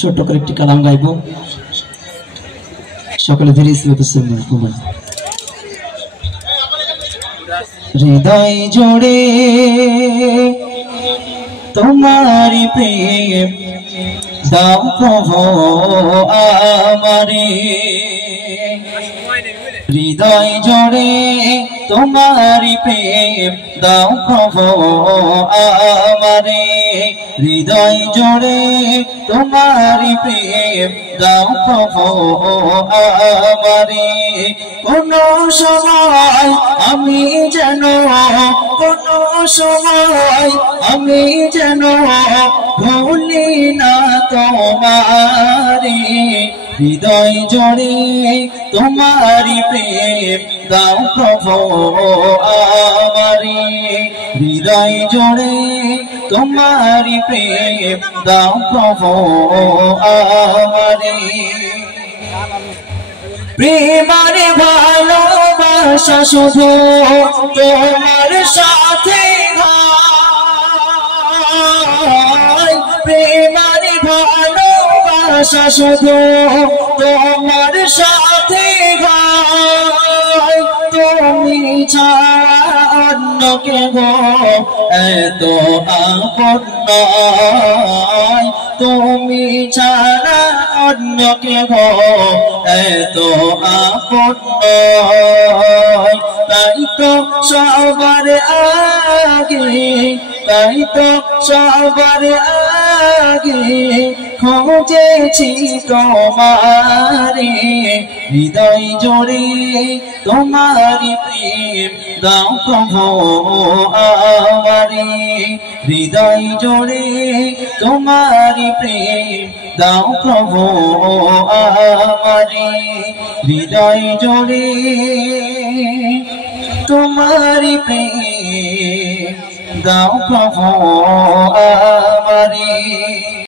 ছোট্ট করে একটি কালাম গাইব, সকলে ধীরে স্থির শুনবেন। হৃদয় জোড়ে তোমারি প্রেম দাও প্রভু আমারে, হৃদয় জোড়ে তোমারি প্রেম দাও প্রভু আমারে, হৃদয় জোড়ে তোমারি প্রেম দাও প্রভু আমারে। কোন সময় আমি যেন, কোন সময় আমি যেন ভুলি না তোমারে, হৃদয় জোড়ে তোমারি প্রেম দাও প্রভু আমারে, হৃদয় জোড়ে তোমারি প্রেম দাও প্রভু আমারে। প্রেমারে ভালোবাসা শুধু তোমার সাথে হয়, প্রেমারে ভালোবাসা শুধু তোমার সাথে হয়, তুমি ছাড়া অন্য কেহ এত আপন নয়, তুমি ছাড়া অন্য কেহ এত আপন নয়। তাই তো সবার আগে, তাই তো সবার আগে খুঁজেছি তোমারে, হৃদয় জোড়ে তোমারি প্রেম দাও প্রভু আমারে, হৃদয় জোড়ে তোমারি প্রেম দাও প্রভু আমারে, হৃদয় জোড়ে তোমারি প্রেম দাও প্রভু আমারে।